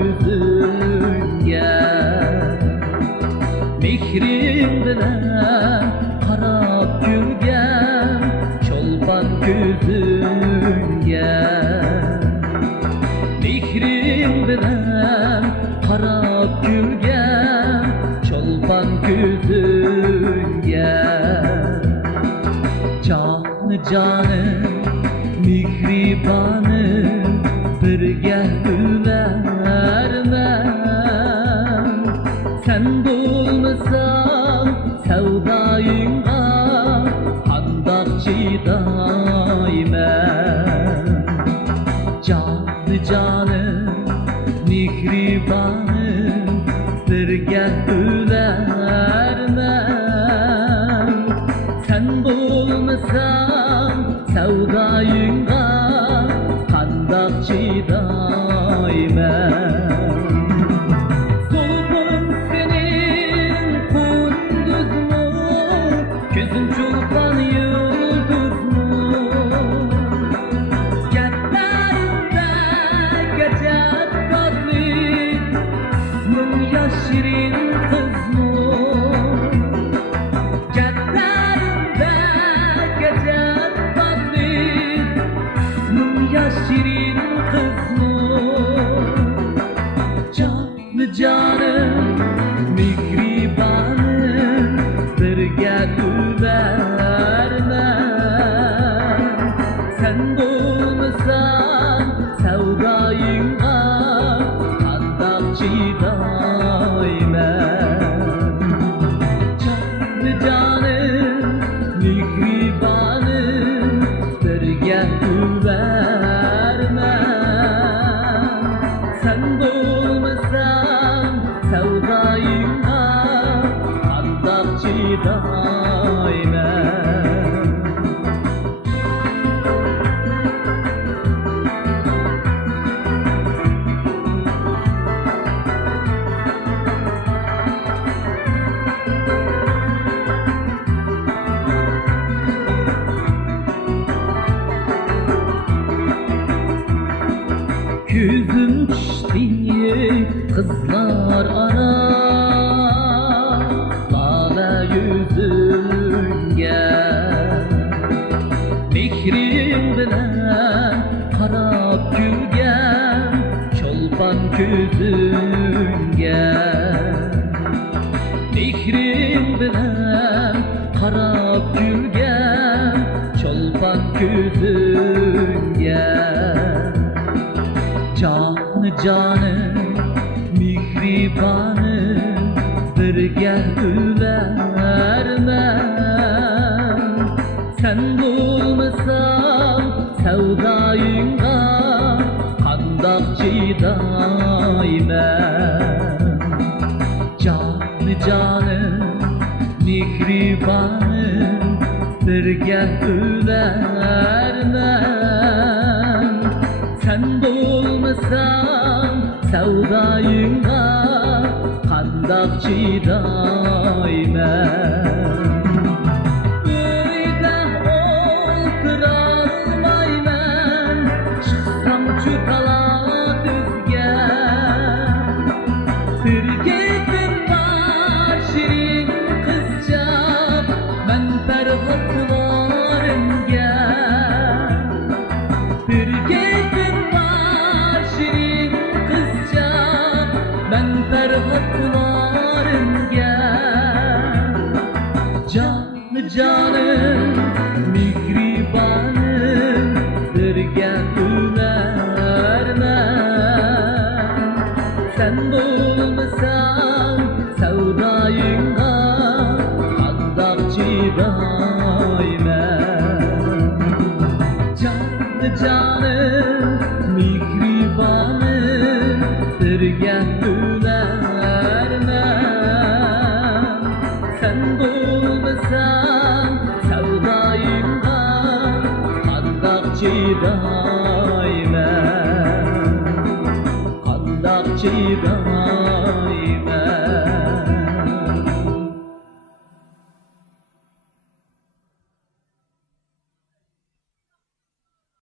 yüzünge mehrin bilen qarab yurgan çolpan ko'zingga mehrin bilen qarab yurgan çolpan ko'zingga canım mihribanım birge ülermem sen bulmasan sevdayınga qandaq chidayman canım mihribanım birge ülermem sen bulmasan sevdayınga qandaq chidayman solgun senin kunduz mu ko'zing chulpan yulduz mu gaplarimda gajab totlik ming yashirin qiz mu gaplarimda gajab totlik yashirin kızmu canım mihribanım birge ülermem sen bulmasan sevdayınga qandaq chidayman canım mihribanım birge ülermem sen bulmasan sevdayınga qandaq chidayman Yüzüm düştü kızlar ara lale yüzünge mehrin bilen qarab yurgan çolpan ko'zingga mehrin bilen qarab yurgan çolpan ko'zingga canım mihribanım birge ülermem sen bulmasan sevdayınga qandaq chidayman canım mihribanım birge ülermem sen bulmasan sevdayınga qandaq chidayman uyda o'tirolmayman chiqsam shu talatizga birga kunlar shirin qizcham man parvoz qilarimga birga ben pervat kılarımga canım mihribanım birge ülermem sen bulmasan sevdayınga qandaq chidayman canım mihribanım birge ülermem sen bulmasan sevdayınga qandaq chidayman qandaq chidayman